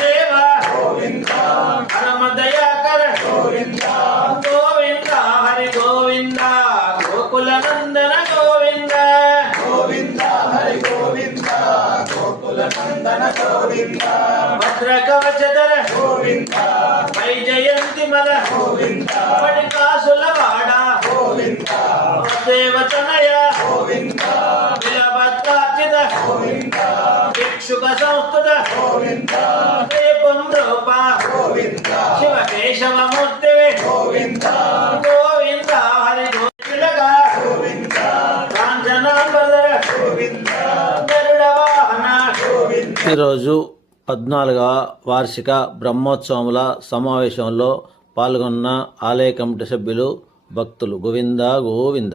దేవ గోవింద పరమ దయాకర గోవింద గోవింద హరి గోవింద గోకుల నందన గోవింద గోవింద హరి గోవింద గోకుల నందన గోవింద భద్ర కవచధర గోవింద వైజయంతి మల గోవింద పడికాసుల వాడ గోవింద దేవతనయ గోవింద విలభద్రార్చిత గోవింద భిక్షుక సంస్థుత గోవింద దేవం రూప గోవింద శివ కేశవ మూర్తి గోవింద గోవింద హరి గోవింద గోవింద కాంచనాంబర గోవింద గరుడ వాహన గోవింద. ఈరోజు 14వ వార్షిక బ్రహ్మోత్సవముల సమావేశంలో పాల్గొన్న ఆలయ కమిటీ సభ్యులు భక్తులు గోవింద గోవింద.